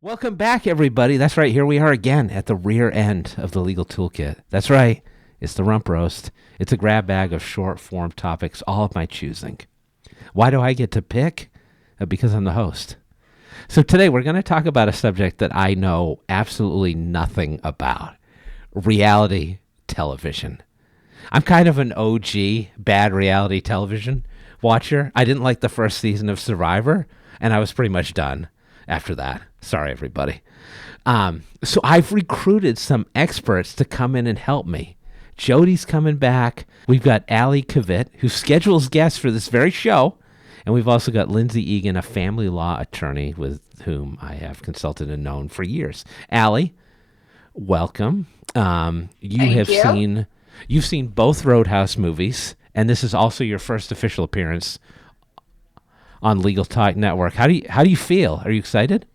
Welcome back, everybody. That's right. Here we are again at the rear end of the legal toolkit. That's right. It's the rump roast. It's a grab bag of short form topics, all of my choosing. Why do I get to pick? Because I'm the host. So today we're going to talk about a subject that I know absolutely nothing about: reality television. I'm kind of an OG bad reality television watcher. I didn't like the first season of Survivor, and I was pretty much done after that. Sorry, everybody. So I've recruited some experts to come in and help me. Jody's coming back. We've got Allie Kavit, who schedules guests for this very show. And we've also got Lindsay Egan, a family law attorney with whom I have consulted and known for years. Allie, welcome. You Thank have you. you've seen both Roadhouse movies, and this is also your first official appearance on Legal Talk Network. How do you feel? Are you excited?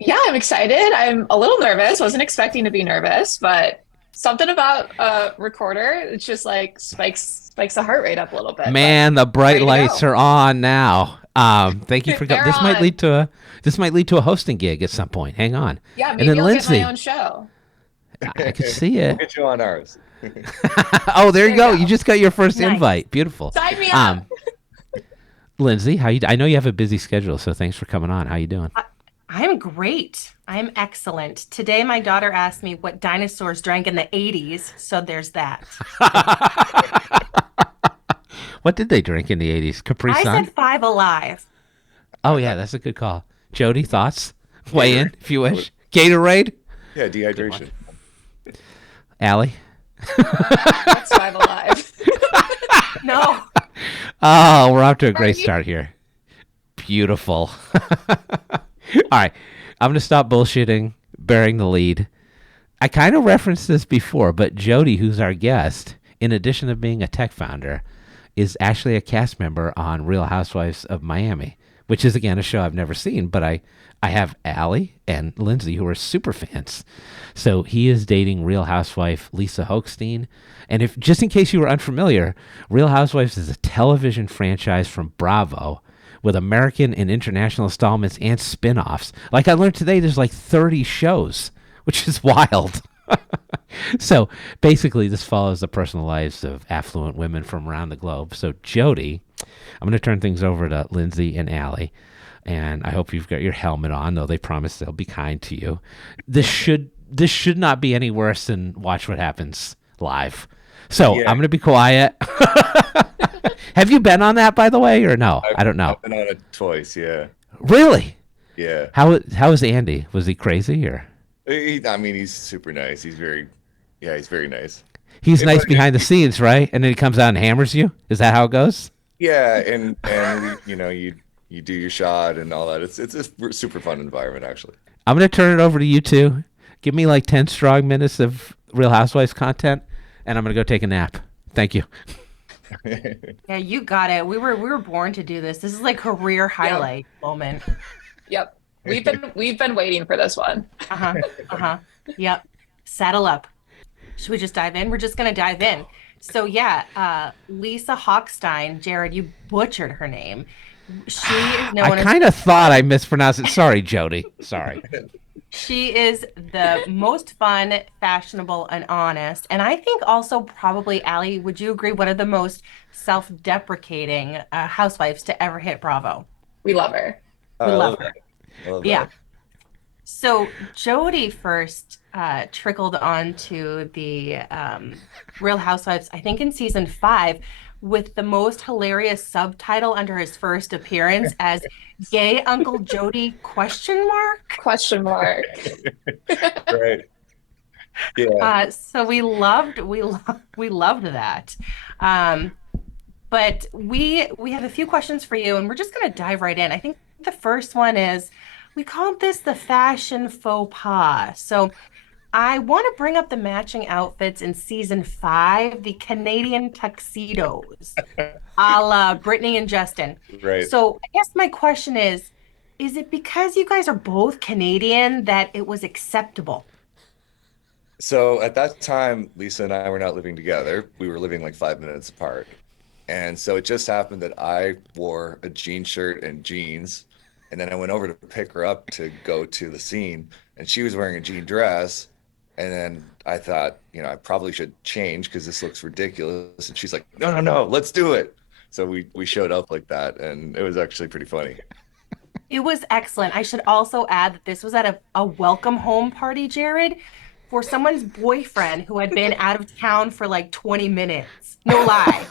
Yeah, I'm excited. I'm a little nervous. Wasn't expecting to be nervous, but something about a recorder, it's just like spikes the heart rate up a little bit, but Man, the bright ready to lights go. are on now. Thank you for They're this might on. lead to a hosting gig at some point. Hang on, Yeah, and then maybe I'll get my Lindsay, own show. I could see We'll it. get you on ours. Oh, there you There you go. You go. just got your first Nice. invite. Beautiful. Sign me up. Um, Lindsay, how you? I know you have a busy schedule, so thanks for coming on. How you doing? I, I'm great. I'm excellent. Today, my daughter asked me what dinosaurs drank in the 80s, so there's that. What did they drink in the '80s? Capri I Sun. said five alive. Oh yeah, that's a good call. Jody, thoughts? Weigh in Gatorade. if you I would- wish. Gatorade. Yeah, Good one. dehydration. Allie. What's Five Alive? No, Oh, we're off to a great Right? start here. Beautiful. All right. I'm going to stop bullshitting, bearing the lead. I kind of referenced this before, but Jody, who's our guest, in addition to being a tech founder, is actually a cast member on Real Housewives of Miami, which is, again, a show I've never seen, but I have Allie and Lindsay who are super fans. So he is dating Real Housewife Lisa Hochstein. And if just in case you were unfamiliar, Real Housewives is a television franchise from Bravo with American and international installments and spin-offs. Like I learned today, there's like 30 shows, which is wild. So basically, this follows the personal lives of affluent women from around the globe. So, Jody, I'm going to turn things over to Lindsay and Allie. And I hope you've got your helmet on, though they promise they'll be kind to you. This should not be any worse than Watch What Happens Live. So Yeah, I'm going to be quiet. Have you been on that, by the way, or no? I've, I don't know. I've been on it twice. Yeah, Really? yeah. How is Andy? Was he crazy or? I mean, he's super nice. He's very nice. He's It, nice but behind the scenes, right? And then he comes out and hammers you. Is that how it goes? yeah, and you do your shot and all that. It's a super fun environment actually. I'm gonna turn it over to you two. Give me like 10 strong minutes of Real Housewives content, and I'm gonna go take a nap. Thank you. yeah, you got it. We were born to do this. This is like career Yeah. highlight moment. Yep. We've been waiting for this one. Uh-huh. Uh-huh. Yep. Saddle up. Should we just dive in? We're just gonna dive in. So yeah, Lisa Hochstein, Jared, you butchered her name. She is I known as kind of thought I mispronounced it. Sorry, Jody. Sorry. She is the most fun, fashionable, and honest. And I think also probably, Allie, would you agree, one of the most self-deprecating housewives to ever hit Bravo? We love her. We I love love her. that. I love Yeah. that. So Jody first trickled onto the Real Housewives, I think in season 5, with the most hilarious subtitle under his first appearance as "Gay Uncle Jody?" question mark. Question mark. Right. Yeah. So we loved that. Um, but we have a few questions for you, and we're just going to dive right in. I think the first one is we called this the fashion faux pas. So I want to bring up the matching outfits in season 5, the Canadian tuxedos, a la Brittany and Justin. Right. So I guess my question is it because you guys are both Canadian that it was acceptable? So at that time, Lisa and I were not living together. We were living like 5 minutes apart. And so it just happened that I wore a jean shirt and jeans, And then I went over to pick her up to go to the scene, and she was wearing a jean dress. And then I thought, I probably should change because this looks ridiculous. And she's like, no, no, no, let's do it. So we showed up like that, and it was actually pretty funny. It was excellent. I should also add that this was at a welcome home party, Jared, for someone's boyfriend who had been out of town for like 20 minutes. No lie.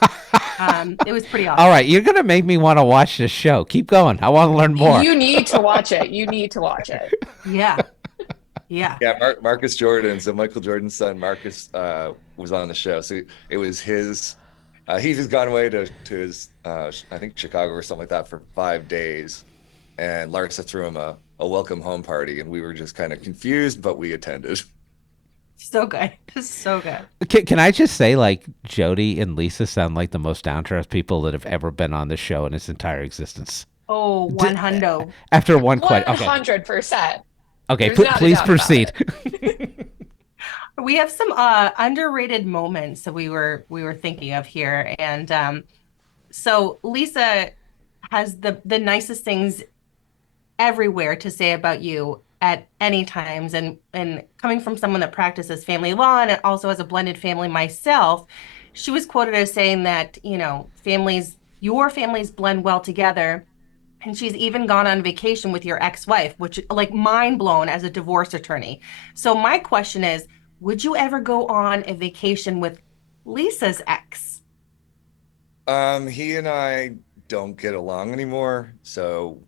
It was pretty All awesome. right, you're gonna make me want to watch this show. Keep going. I want to learn more. You need to watch it. You need to watch it. Yeah. Yeah. Yeah, Marcus Jordan. So Michael Jordan's son, Marcus, was on the show. So it was his. He just gone away to his, I think Chicago or something like that for 5 days, and Larsa threw him a welcome home party, and we were just kind of confused, but we attended. So good. So good. Can I just say, like, Jody and Lisa sound like the most down to earth people that have ever been on this show in its entire existence. Oh, one hundo. After one question, okay, 100%. okay, There's not a please doubt about proceed. We have some underrated moments that we were thinking of here, and so Lisa has the nicest things everywhere to say about you at any times, and coming from someone that practices family law and also has a blended family myself, she was quoted as saying that your families blend well together. And she's even gone on vacation with your ex-wife, which like mind blown as a divorce attorney. So my question is, would you ever go on a vacation with Lisa's ex? He and I don't get along anymore. So,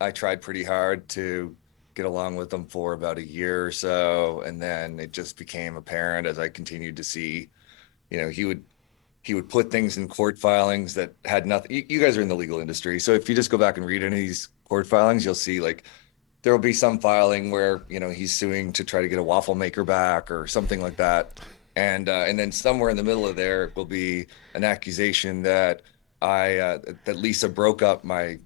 I tried pretty hard to get along with him for about a year or so. And then it just became apparent as I continued to see, he would put things in court filings that had nothing. You guys are in the legal industry. So if you just go back and read any of these court filings, you'll see like there will be some filing where, he's suing to try to get a Waffle Maker back or something like that. And then somewhere in the middle of there will be an accusation that that Lisa broke up my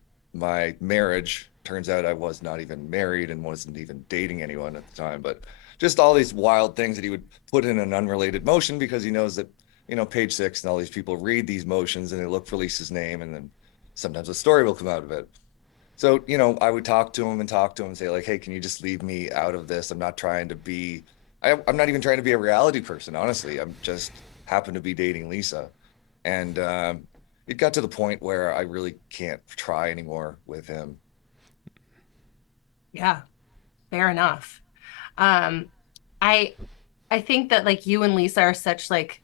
marriage. Turns out I was not even married and wasn't even dating anyone at the time, but just all these wild things that he would put in an unrelated motion because he knows that, Page Six and all these people read these motions and they look for Lisa's name, and then sometimes a story will come out of it. So, I would talk to him and say like, hey, can you just leave me out of this? I'm not trying to be, I'm not even trying to be a reality person, honestly. I'm just happen to be dating Lisa. And it got to the point where I really can't try anymore with him. Yeah, fair enough. Um, I I think that like you and Lisa are such like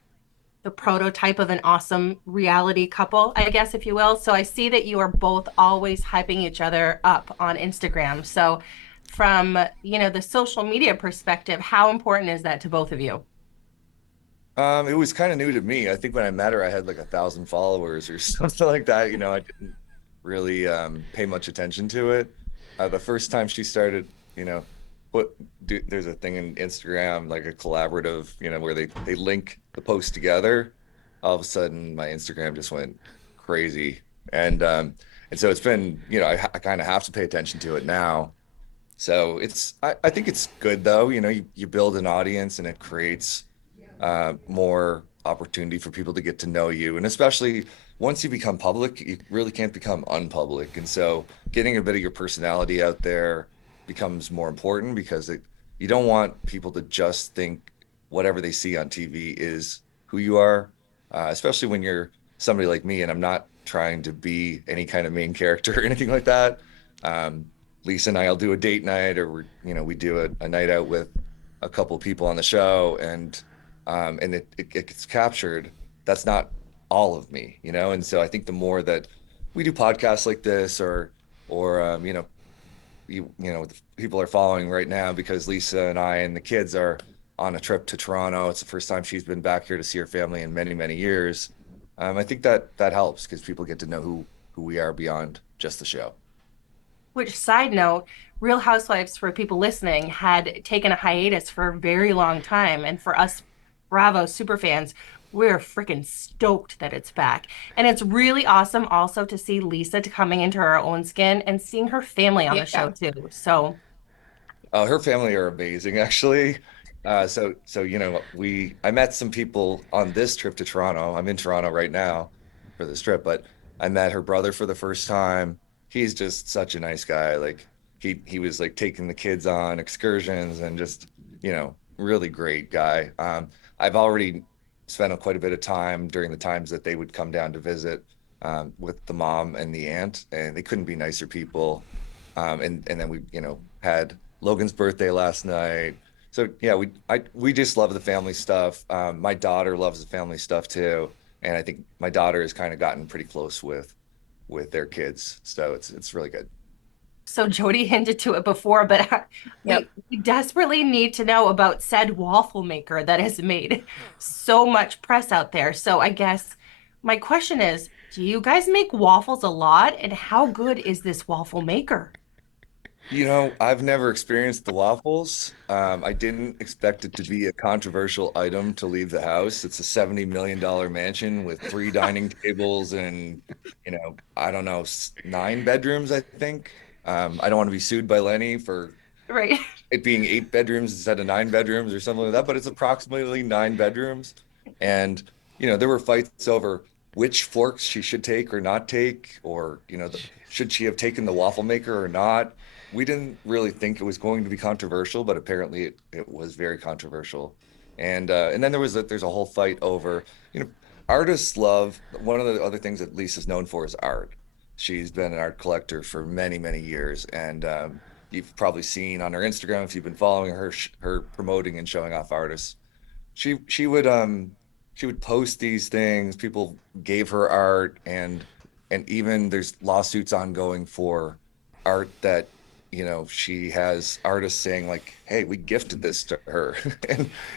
the prototype of an awesome reality couple, I guess, if you will. So I see that you are both always hyping each other up on Instagram. So from, the social media perspective, how important is that to both of you? It was kind of new to me. I think when I met her, I had like 1,000 followers or something like that. I didn't really pay much attention to it. The first time she started, there's a thing in Instagram, like a collaborative, where they link the post together. All of a sudden, my Instagram just went crazy, and so it's been, I kind of have to pay attention to it now. So I think it's good though. You build an audience and it creates more opportunity for people to get to know you. And especially once you become public, you really can't become unpublic. And so getting a bit of your personality out there becomes more important because you don't want people to just think whatever they see on TV is who you are, especially when you're somebody like me and I'm not trying to be any kind of main character or anything like that. Lisa and I'll do a date night, or we do a night out with a couple people on the show, and it gets captured. That's not all of me, and so I think the more that we do podcasts like this, or people are following right now because Lisa and I and the kids are on a trip to Toronto. It's the first time she's been back here to see her family in many, many years. I think that helps because people get to know who we are beyond just the show. Which, side note, Real Housewives, for people listening, had taken a hiatus for a very long time. And for us Bravo super fans, we're freaking stoked that it's back. And it's really awesome also to see Lisa coming into her own skin and seeing her family on the show too. So her family are amazing, actually. So I met some people on this trip to Toronto. I'm in Toronto right now for this trip, but I met her brother for the first time. he's just such a nice guy. Like he was like taking the kids on excursions and just, really great guy. I've already spent quite a bit of time during the times that they would come down to visit with the mom and the aunt, and they couldn't be nicer people. And then we, had Logan's birthday last night. So yeah, we just love the family stuff. My daughter loves the family stuff too, and I think my daughter has kind of gotten pretty close with their kids, so it's really good. So Jody hinted to it before, but Yep. we desperately need to know about said waffle maker that has made so much press out there. So I guess my question is, do you guys make waffles a lot? And how good is this waffle maker? I've never experienced the waffles. I didn't expect it to be a controversial item to leave the house. It's a $70 million mansion with three dining tables and, I don't know, 9 bedrooms, I think. I don't want to be sued by Lenny for Right. it being 8 bedrooms instead of 9 bedrooms or something like that, but it's approximately 9 bedrooms. And, there were fights over which forks she should take or not take, or, should she have taken the waffle maker or not? We didn't really think it was going to be controversial, but apparently it was very controversial. And then there's a whole fight over, artists love one of the other things that Lisa's known for is art. She's been an art collector for many, many years, and you've probably seen on her Instagram if you've been following her, her promoting and showing off artists. She would post these things. People gave her art, and even there's lawsuits ongoing for art that she has artists saying like, hey, we gifted this to her,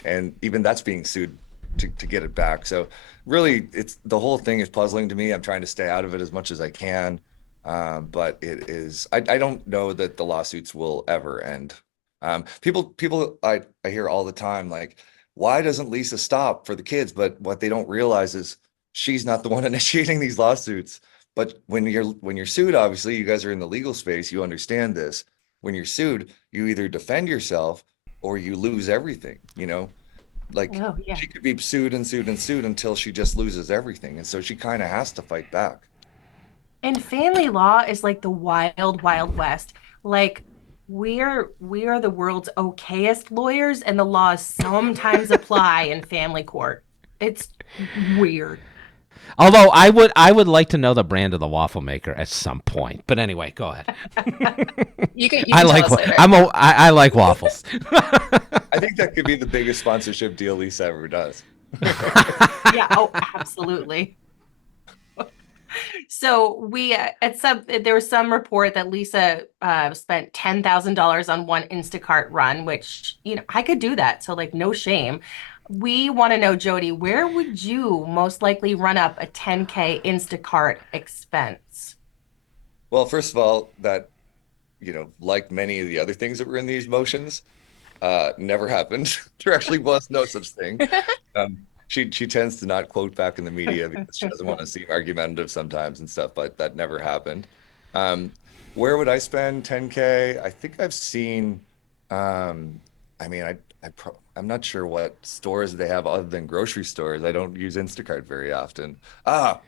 and even that's being sued to get it back. So really, it's the whole thing is puzzling to me. I'm trying to stay out of it as much as I can. But it is, I don't know that the lawsuits will ever end. People I hear all the time, like, why doesn't Lisa stop for the kids? But what they don't realize is she's not the one initiating these lawsuits. But when you're sued, obviously, you guys are in the legal space, you understand this. When you're sued, you either defend yourself or you lose everything, like Oh, yeah. she could be sued and sued and sued until she just loses everything. And so she kind of has to fight back. And family law is like the wild, wild west. Like we are the world's okayest lawyers, and the laws sometimes apply in family court. It's weird. Although I would like to know the brand of the waffle maker at some point. But anyway, go ahead. You I can tell like us later. I like waffles. I think that could be the biggest sponsorship deal Lisa ever does. Yeah, oh, absolutely. So we at some there was some report that Lisa spent $10,000 on one Instacart run, which I could do that. So like no shame. We want to know, Jody, where would you most likely run up a 10K Instacart expense? Well, first of all, that, like many of the other things that were in these motions, never happened. There actually was no such thing. She tends to not quote back in the media because she doesn't want to seem argumentative sometimes and stuff, but that never happened. Um, where would I spend 10K? I think I've seen, um, I mean, I'm not sure what stores they have other than grocery stores. I don't use Instacart very often. Ah,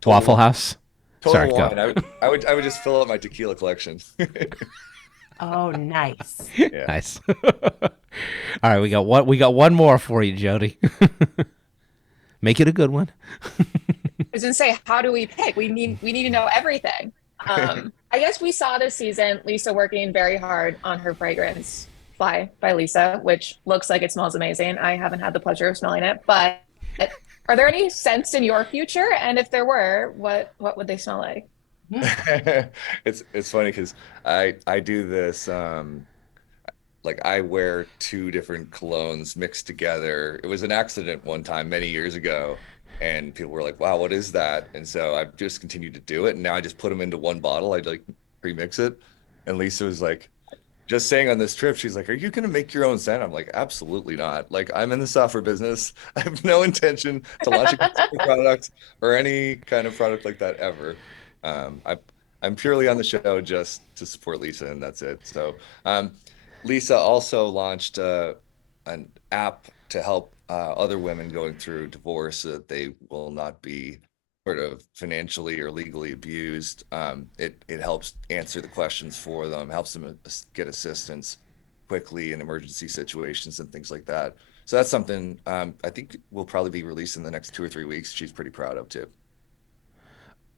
Total Waffle Wine. House. Sorry, Total go. Wine. I would just fill up my tequila collection. Oh, nice. Yeah. Nice. All right, we got one more for you, Jody. Make it a good one. I was gonna say, how do we pick? We need to know everything. I guess we saw this season Lisa working very hard on her fragrance Fly by Lisa, which looks like it smells amazing. I haven't had the pleasure of smelling it, but are there any scents in your future? And if there were, what would they smell like? It's funny because I do this like I wear two different colognes mixed together. It was an accident one time many years ago, and people were like, "Wow, what is that?" And so I've just continued to do it, and now I just put them into one bottle. I like pre-mix it, and Lisa was like, just saying on this trip, she's like, "Are you gonna make your own scent?" I'm like, "Absolutely not. Like, I'm in the software business. I have no intention to launch a consumer product or any kind of product like that ever. I'm purely on the show just to support Lisa, and that's it." So, Lisa also launched an app to help other women going through divorce so that they will not be sort of financially or legally abused, it helps answer the questions for them, helps them get assistance quickly in emergency situations and things like that. So that's something I think will probably be released in the next 2 or 3 weeks. She's pretty proud of too.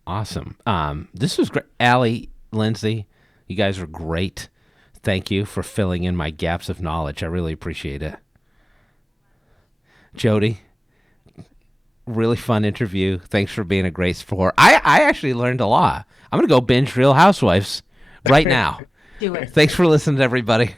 Awesome. This was great. Allie, Lindsay, you guys are great. Thank you for filling in my gaps of knowledge. I really appreciate it. Jody, really fun interview. Thanks for being a great sport. I actually learned a lot. I'm going to go binge Real Housewives right now. Do it. Thanks for listening, everybody.